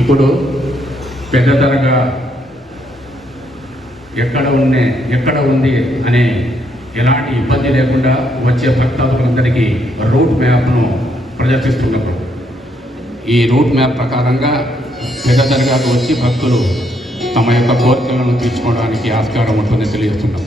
ఇప్పుడు పెద్ద తరగా ఎక్కడ ఉంది అనే ఎలాంటి ఇబ్బంది లేకుండా వచ్చే భక్తాదులందరికీ రూట్ మ్యాప్ను ప్రదర్శిస్తున్నప్పుడు ఈ రూట్ మ్యాప్ ప్రకారంగా పెద్ద దర్గాకు వచ్చి భక్తులు తమ యొక్క కోరికలను తీర్చుకోవడానికి ఆస్కారం ఉంటుందని తెలియజేస్తున్నాం.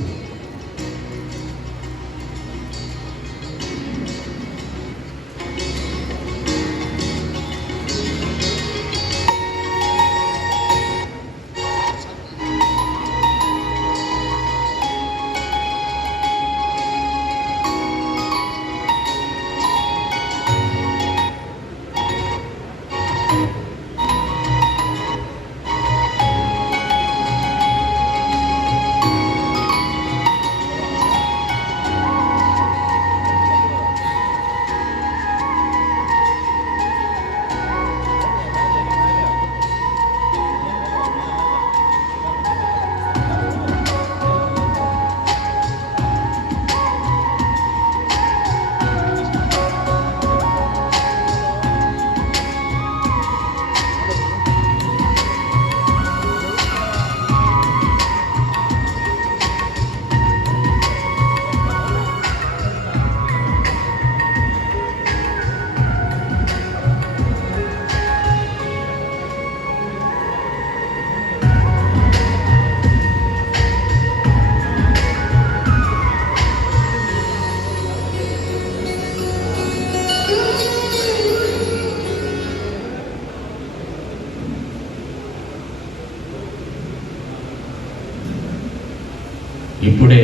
ఇప్పుడే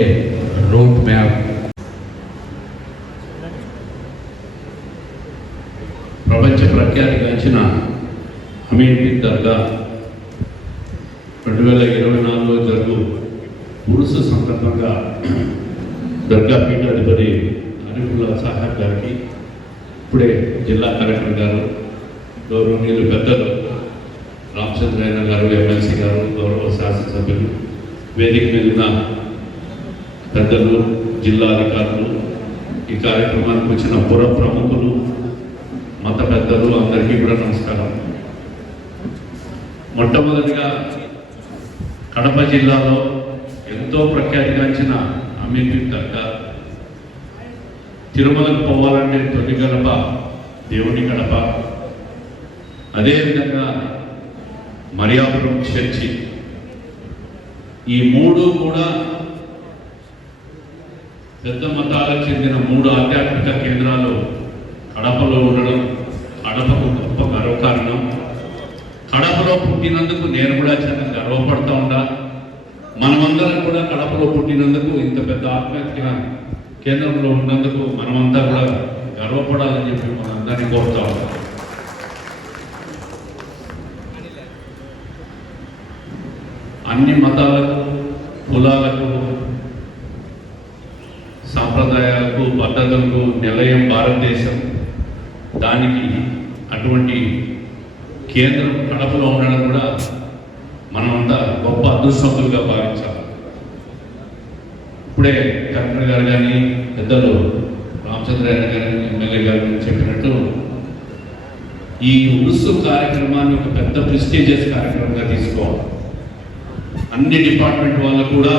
రూట్ మ్యాప్ ప్రపంచ ప్రఖ్యాతిగాంచిన అమీర్పీర్ దర్గా 2024లో జరుగు ఉరుసు సందర్భంగా దర్గా పీఠాధిపతి అరిఫుల్లా సాహెబ్ గారికి ఇప్పుడే జిల్లా కలెక్టర్ గారు, గౌరవనీయులు పెద్దలు రామచంద్రయ్య గారు, ఎమ్మెల్సీ గారు, గౌరవ శాసనసభ్యులు, వేదిక మీద ఉన్న పెద్దలు, జిల్లా అధికారులు, ఈ కార్యక్రమానికి వచ్చిన పుర ప్రముఖులు, మత పెద్దలు అందరికీ కూడా నమస్కారం. మొట్టమొదటిగా కడప జిల్లాలో ఎంతో ప్రఖ్యాతిగాంచిన అమీర్పీర్ దర్గా, తిరుమలకు పోవాలంటే తొలి గడప దేవుని గడప, అదేవిధంగా మరియాపురం చర్చి, ఈ మూడు కూడా పెద్ద మతాలకు చెందిన 3 ఆధ్యాత్మిక కేంద్రాలు కడపలో ఉండడం కడపకు గొప్ప గర్వకారణం. కడపలో పుట్టినందుకు నేను కూడా చాలా గర్వపడతా ఉన్నా. మనమందరం కూడా కడపలో పుట్టినందుకు, ఇంత పెద్ద ఆధ్యాత్మిక కేంద్రంలో ఉన్నందుకు మనమంతా కూడా గర్వపడాలని చెప్పి మనందరినీ కోరుతా ఉన్నాం. అన్ని మతాలకు, కులాలకు, సాంప్రదాయాలకు, పద్ధతులకు నిలయం భారతదేశం. దానికి అటువంటి కేంద్రం కడపలో ఉండడం కూడా మనమంతా గొప్ప అదృష్టవంతులుగా భావించాలి. ఇప్పుడే కలెక్టర్ గారు కానీ, పెద్దలు రామచంద్రయ్య గారు, ఎమ్మెల్యే గారు చెప్పినట్టు ఈ ఉరుసు కార్యక్రమాన్ని ఒక పెద్ద ప్రెస్టీజియస్ కార్యక్రమంగా తీసుకోవాలి. అన్ని డిపార్ట్మెంట్ వాళ్ళు కూడా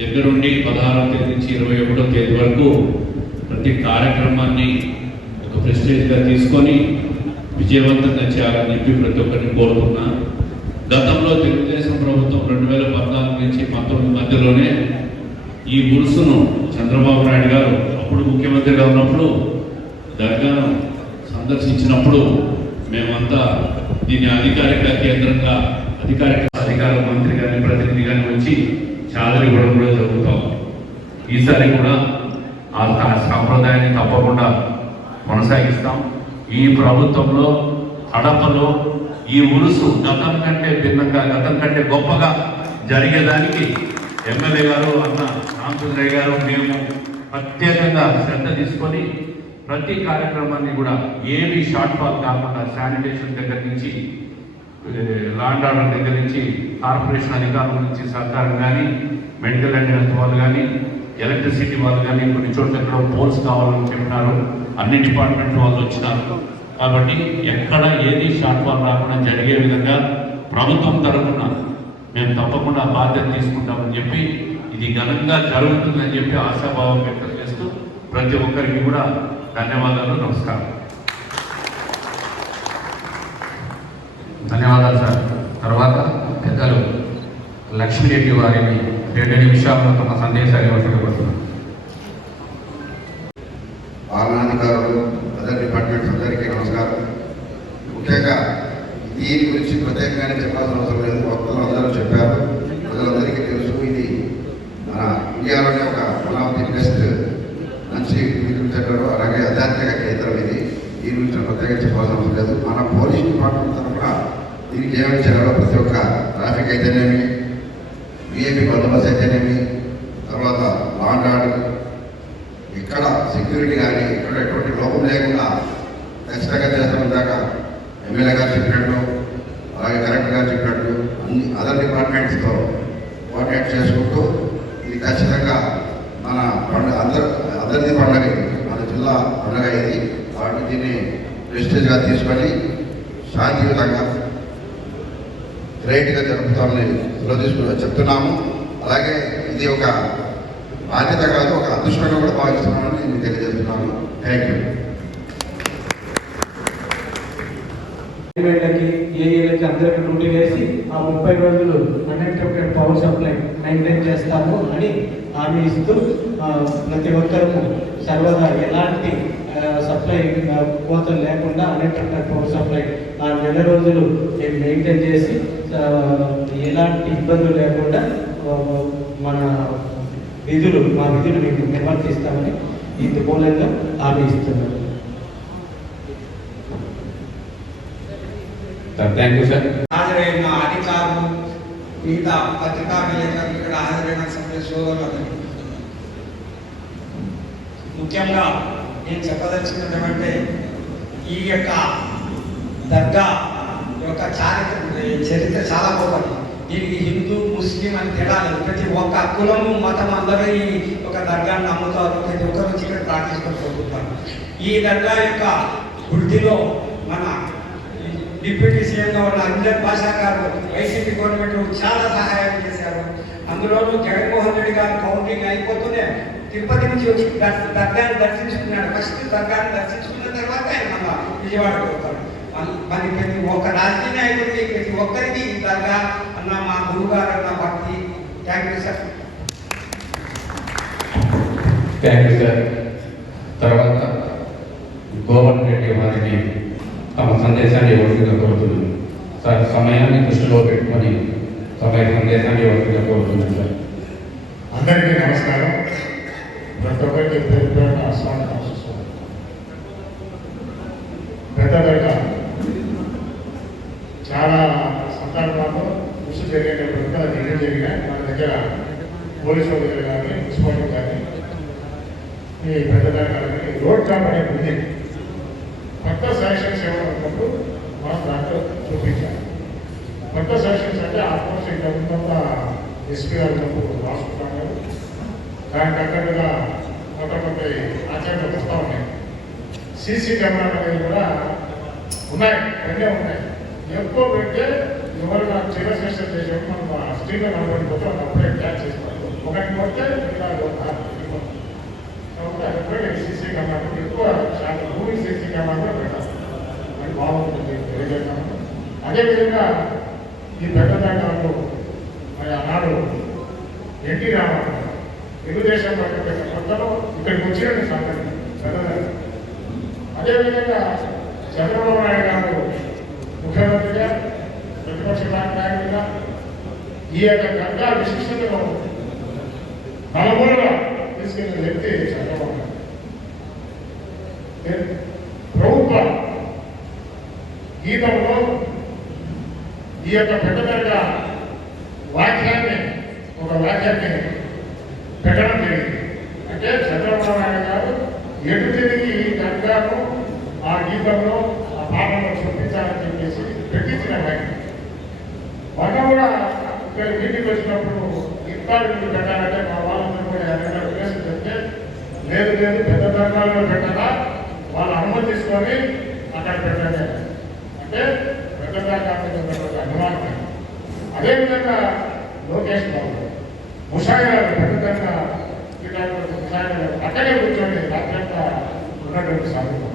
దగ్గరుండి 16వ తేదీ నుంచి 21వ తేదీ వరకు ప్రతి కార్యక్రమాన్ని ఒక ప్రెస్టీజ్గా తీసుకొని విజయవంతంగా చేయాలని చెప్పి ప్రతి ఒక్కరిని కోరుతున్నా. గతంలో తెలుగుదేశం ప్రభుత్వం 2014 నుంచి 19 మధ్యలోనే ఈ ఉరుసును చంద్రబాబు నాయుడు గారు అప్పుడు ముఖ్యమంత్రిగా ఉన్నప్పుడు దర్గాను సందర్శించినప్పుడు మేమంతా దీన్ని అధికారిక కేంద్రంగా అధికార మంత్రి కానీ, ప్రతినిధి కానీ వచ్చి చాదరి ఇవ్వడం కూడా జరుగుతాం. ఈసారి కూడా ఆ సాంప్రదాయాన్ని తప్పకుండా కొనసాగిస్తాం. ఈ ప్రభుత్వంలో కడపలో ఈ ఉరుసు గతం కంటే భిన్నంగా, గతం కంటే గొప్పగా జరిగేదానికి ఎమ్మెల్యే గారు, అన్న రామచంద్రయ్య గారు, మేము ప్రత్యేకంగా శ్రద్ధ తీసుకొని ప్రతి కార్యక్రమాన్ని కూడా ఏమి షార్ట్ ఫాల్ కాకుండా శానిటేషన్ దగ్గర నుంచి, లాండ్ ఆర్డర్ దగ్గర నుంచి, కార్పొరేషన్ అధికారుల నుంచి సహకారం కానీ, మెడికల్ అండ్ హెల్త్ వాళ్ళు కానీ, ఎలక్ట్రిసిటీ వాళ్ళు కానీ, కొన్ని చోట్ల ఎక్కడో పోల్స్ కావాలని చెప్పినారు. అన్ని డిపార్ట్మెంట్ వాళ్ళు వచ్చినారు. కాబట్టి ఎక్కడ ఏది షార్ట్ ఫాల్ రాకుండా జరిగే విధంగా ప్రభుత్వం తరఫున మేము తప్పకుండా బాధ్యత తీసుకుంటామని చెప్పి ఇది ఘనంగా జరుగుతుందని చెప్పి ఆశాభావం వ్యక్తం చేస్తూ ప్రతి ఒక్కరికి కూడా ధన్యవాదాలు. నమస్కారం. ధన్యవాదాలు సార్. తర్వాత పెద్దలు లక్ష్మీరెడ్డి వారిని 2 నిమిషాల్లో తమ సందేశాన్ని ఇవ్వబడుతున్నారు. పాలనాధికారులు, అదర్ డిపార్ట్మెంట్స్ అందరికీ నమస్కారం. ముఖ్యంగా దీని గురించి ప్రత్యేకంగానే చెప్పాల్సిన అవసరం లేదు, భక్తులు అందరూ చెప్పారు, ప్రజలందరికీ తెలుసు. ఇది మన ఇండియాలోనే ఒక వన్ ఆఫ్ ది బెస్ట్ మంచి పిలిగ్రిమ్ సెంటర్, అలాగే ఆధ్యాత్మిక కేంద్రం ఇది. దీని గురించి ప్రత్యేకంగా చెప్పాల్సిన అవసరం లేదు. మన పోలీస్ డిపార్ట్మెంట్ తరఫున దీనికి ఏమైనా చేయాలో ప్రతి ఒక్క ట్రాఫిక్ అయితేనేమి, విఐపి బందోబస్తు అయితేనేమి, తర్వాత లా అండ్ ఆర్డర్, ఇక్కడ సెక్యూరిటీ కానీ ఇక్కడ ఎటువంటి లోపం లేకుండా ఖచ్చితంగా చేస్తామని దాకా ఎమ్మెల్యే గారు చెప్పినట్టు, అలాగే కలెక్టర్ గారు చెప్పినట్టు అన్ని అదర్ డిపార్ట్మెంట్స్తో కోఆర్డినేట్ చేసుకుంటూ ఇది ఖచ్చితంగా మన పండుగ అందరిది పండుగ, ఇది మన జిల్లా పండుగ ఇది. కాబట్టి దీన్ని ప్రెస్టేజ్గా తీసుకొని శాంతియుతంగా గ్రేట్గా జరుపుతామని చెప్తున్నాము. అలాగే ఇది ఒక బాధ్యత కాదు, ఒక అదృష్టంగా కూడా భావిస్తున్నామని నేను తెలియజేస్తున్నాను. Thank you. ఏఏలకి అందరికీ డ్యూటీ వేసి ఆ 30 రోజులు అన్ఇంటరప్టెడ్ పవర్ సప్లై మెయింటైన్ చేస్తాము అని హామీ ఇస్తూ ప్రతి ఒక్కరూ సర్వదా ఎలాంటి సప్లై కోతలు లేకుండా అన్ఇంటరప్టెడ్ పవర్ సప్లై ఆ 4 రోజులు మెయింటైన్ చేసి ఎలాంటి ఇబ్బందులు లేకుండా మా విధులు మీకు నిర్వర్తిస్తామని ఇందు మూలంగా హామీ ఇస్తున్నాను. Thank you sir. హాజరైన అధికారులు, మిగతా పత్రికా విలేకరులు, ఇక్కడ హాజరైన సమయ సోదరులు, ముఖ్యంగా నేను చెప్పదలుచుకున్నది ఏమంటే ఈ యొక్క దర్గా యొక్క చరిత్ర చాలా గొప్పది. దీనికి హిందూ, ముస్లిం అని తేడా లేదు. ప్రతి ఒక్క కులము, మతం అందరూ ఈ ఒక దర్గాను నమ్ముతారు. ప్రతి ఒక్కరు వచ్చి ఇక్కడ ప్రార్థించుకుంటారు. ఈ దర్గా యొక్క వృద్ధిలో మన డిప్యూటీ సీఎంగా ఉన్న అంజద్ బాషా గారు, వైసీపీ గవర్నమెంట్ చాలా సహాయం చేశారు. అందులోనూ జగన్మోహన్ రెడ్డి గారు కౌంటింగ్ అయిపోతూనే తిరుపతి నుంచి వచ్చి దర్గాన్ని దర్శించుకున్నాడు. ఫస్ట్ దర్గాన్ని దర్శించుకున్న తర్వాత ఆయన మన విజయవాడకు పోతాడు. మరి ప్రతి ఒక్క రాజకీయ నాయకుడికి, ప్రతి ఒక్కరికి దర్గా అన్న మా గురుగారు అన్న భక్తి. Thank you sir. Thank you sir. తర్వాత గోవర్ధన్ రెడ్డి వారిని తమ సందేశాన్ని ఇవ్వకుండా కోరుతున్నాను సార్. సమయాన్ని దృష్టిలో పెట్టుకొని సందేశాన్ని ఇవ్వకుండా కోరుతున్నాను సార్. అందరికీ నమస్కారం. ప్రతి ఒక్కరికి పేరు పేరున స్వాగతం. పెద్ద దర్గా చాలా సందర్భాల్లో కృషి జరిగేటప్పుడు కూడా ఎన్ని జరిగినా మన దగ్గర పోలీసు దగ్గర కానీ, మున్సిపాలిటీ కానీ, ఈ పెద్ద దర్గా కానీ రోడ్ ట్రాప్ అనేది ఉంది. కొత్త సెక్షన్స్ ఏమైనా ఉన్నప్పుడు మనం దాంట్లో చూపించాలి. కొత్త సెక్షన్స్ అంటే ఆల్మోస్ట్ ఇంకా కొంత ఎస్పీ గారు రాసుకుంటాం. దానికి తగ్గట్టుగా కొత్త ఆచరణలు వస్తూ ఉన్నాయి. సీసీ కెమెరాలు అనేది కూడా ఉన్నాయి, అన్నీ ఉన్నాయి. ఎక్కువ పెడితే ఎవరైనా చిన్న సెషన్ చేసేప్పుడు మనం స్ట్రీట్లో కనబడిపోతే అప్పుడే క్యాచ్ చేసుకోవాలి. ఒకటి కొడితే కాబట్టి సీసీ కెమెరా ఎక్కువ శాతం మూవీ సీసీ కెమెరా కూడా పెట్టాలి. అది బాగుంటుంది, తెలియజేస్తాము. అదేవిధంగా ఈ పెద్ద దాంట్లో మరి ఆనాడు ఎన్టీ రామారావు తెలుగుదేశం పార్టీ కొత్తలో ఇక్కడికి వచ్చినట్టు సంగతి పెద్దదాన్ని. అదేవిధంగా చంద్రబాబు నాయుడు గారు ముఖ్యమంత్రిగా, ప్రతిపక్ష నాయకుడిగా ఈ యొక్క గంగా విశిష్టతను నలుమూలగా తీసుకెళ్లిన వ్యక్తి చంద్రబాబు నాయుడు. ప్రభుత్వ గీతంలో ఈ యొక్క పెద్దగా వాక్యాన్ని పెట్టడం జరిగింది. అంటే చంద్రబాబు నాయుడు గారు ఎటు తిరిగి గంగాను ఆ గీతంలో ఆ పాటలో చూపించాలని చెప్పేసి పెట్టించిన వాక్యం. మనం కూడా ఇక్కడ ఇంటికి వచ్చినప్పుడు ఇఫ్తార్ పెట్టాలంటే మా వాళ్ళందరూ కూడా ఎవరైనా ఉద్దేశం చెప్తే లేదు పెద్ద దర్గాల్లో పెట్టాలా, వాళ్ళు అనుమతి తీసుకొని ఆ అక్కడ పెట్టండి అంటే పెద్దదాకా అనుమానం. అదేవిధంగా లోకేష్ బాబు ముషాయిరాలు పెద్దదంగా ముషాయిరాలు పక్కనే కూర్చొని రాత్రంతా ఉన్నటువంటి సాగు